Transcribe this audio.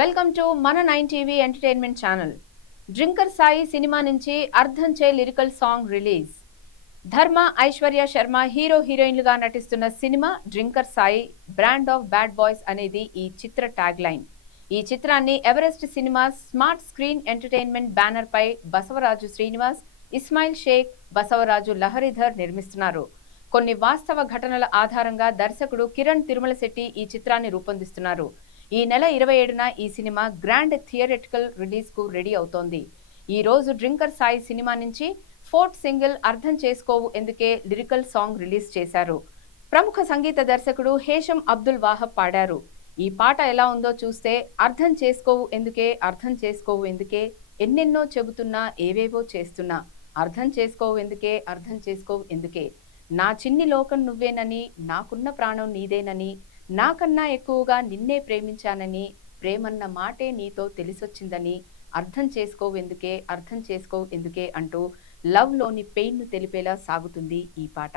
Welcome to మన 9 TV entertainment channel. Drinker Sai cinema నుంచి అర్థం చే లిరికల్ సాంగ్ రిలీజ్. ధర్మ, ఐశ్వర్య శర్మ హీరో హీరోయిన్లుగా నటిస్తున్న cinema drinker Sai brand of bad boys అనేది ఈ చిత్ర ట్యాగ్ లైన్. ఈ చిత్రాన్ని Everest cinemas smart screen entertainment banner పై బసవరాజు శ్రీనివాస్, ఇస్మాయిల్ షేక్, బసవరాజు లహరిధర్ నిర్మిస్తున్నారు. కొన్ని వాస్తవ ఘటనల ఆధారంగా దర్శకుడు కిరణ్ తిరుమల శెట్టి ఈ చిత్రాన్ని రూపొందిస్తున్నారు. ఈ నెల 27న ఈ సినిమా గ్రాండ్ థియేట్రికల్ రిలీజ్ కు రెడీ అవుతోంది. ఈ రోజు డ్రింకర్ సాయి సినిమా నుంచి ఫోర్త్ సింగిల్ అర్థం చేసుకోవు ఎందుకే లిరికల్ సాంగ్ రిలీజ్ చేశారు. ప్రముఖ సంగీత దర్శకుడు హేషం అబ్దుల్ వాహబ్ పాడారు. ఈ పాట ఎలా ఉందో చూస్తే అర్థం చేసుకోవు ఎందుకే, అర్థం చేసుకోవు ఎందుకే, ఎన్నెన్నో చెబుతున్నా ఏవేవో చేస్తున్నా, అర్థం చేసుకోవు ఎందుకే, అర్థం చేసుకోవు ఎందుకే, నా చిన్ని లోకం నువ్వేనని, నాకున్న ప్రాణం నీదేనని, నాకన్నా ఎక్కువగా నిన్నే ప్రేమించానని, ప్రేమన్న మాటే నీతో తెలిసొచ్చిందని, అర్థం చేసుకోవు ఎందుకే, అర్థం చేసుకోవు ఎందుకే అంటూ లవ్ లోని పెయిన్ ను తెలిపేలా సాగుతుంది ఈ పాట.